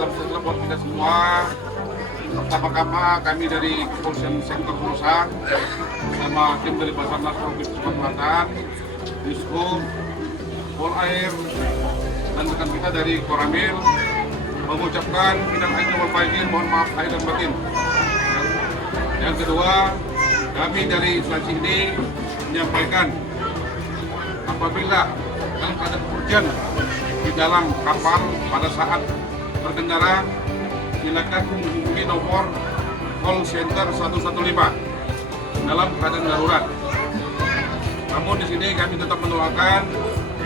salam sejahtera buat kita semua. Pertama-tama kami dari Kepolisian Sektor Perusahaan sama tim dari Basarnas Provinsi Sumatera Selatan, Disko, Polair, dan rekan kita dari Koramil mengucapkan minal aidin wal faizin, mohon maaf lahir dan batin. Yang kedua, kami dari instansi ini menyampaikan apabila dalam keadaan urgent di dalam kapal pada saat berkendara, silakan menghubungi nomor call center 115 dalam keadaan darurat. Namun di sini kami tetap mendoakan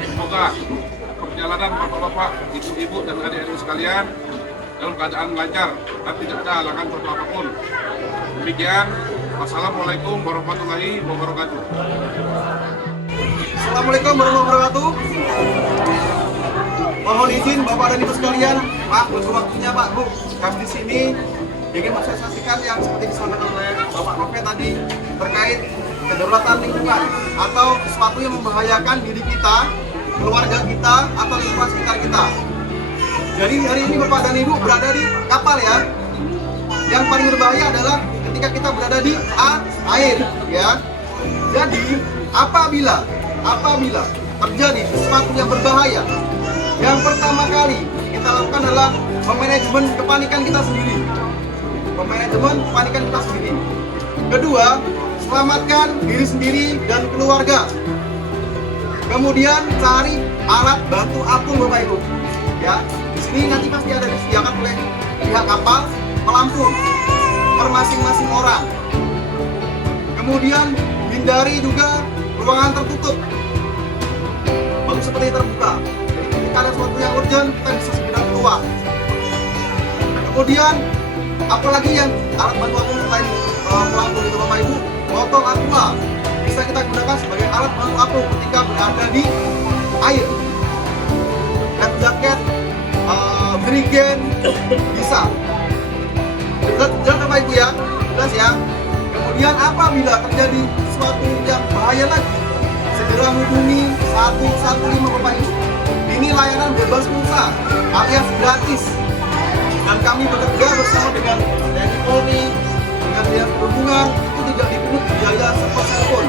semoga perjalanan bapak-bapak, ibu-ibu dan adik-adik sekalian dalam keadaan lancar dan tidak ada halangan suatu apapun. Demikian, wassalamualaikum warahmatullahi wabarakatuh. Assalamualaikum warahmatullahi wabarakatuh. Mohon izin Bapak dan Ibu sekalian, Pak, untuk waktunya Pak, Bu, kami di sini ingin mensosialisasikan yang seperti disampaikan oleh Bapak Novel tadi terkait kedaulatan lingkungan atau sesuatu yang membahayakan diri kita, keluarga kita, atau lingkungan sekitar kita. Jadi hari ini Bapak dan Ibu berada di kapal ya. Yang paling berbahaya adalah ketika kita berada di air ya. Jadi apabila terjadi sesuatu yang berbahaya, yang pertama kali kita lakukan adalah memanajemen kepanikan kita sendiri. Kedua, selamatkan diri sendiri dan keluarga. Kemudian cari alat bantu apung Bapak Ibu. Ya, di sini nanti pasti ada disediakan oleh pihak kapal pelampung per masing-masing orang. Kemudian hindari juga ruangan tertutup, baru seperti terbuka. Jadi ketika ada sesuatu yang urgent, kita bisa segera keluar. Kemudian apalagi yang alat bantu apung selain pelampung itu Bapak Ibu, botol aqua bisa kita gunakan sebagai alat bantu apung ketika berada di air. Life jacket, jerigen bisa. Jelas Bapak Ibu ya, jelas ya. Kemudian apabila terjadi sesuatu yang bahaya lagi, segera hubungi 115 Bapak Ibu. Ini layanan bebas pulsa alias gratis. Dan kami bekerja bersama dengan TNI Polri, dengan Dinas Perhubungan, itu tidak dipungut biaya sepeser pun.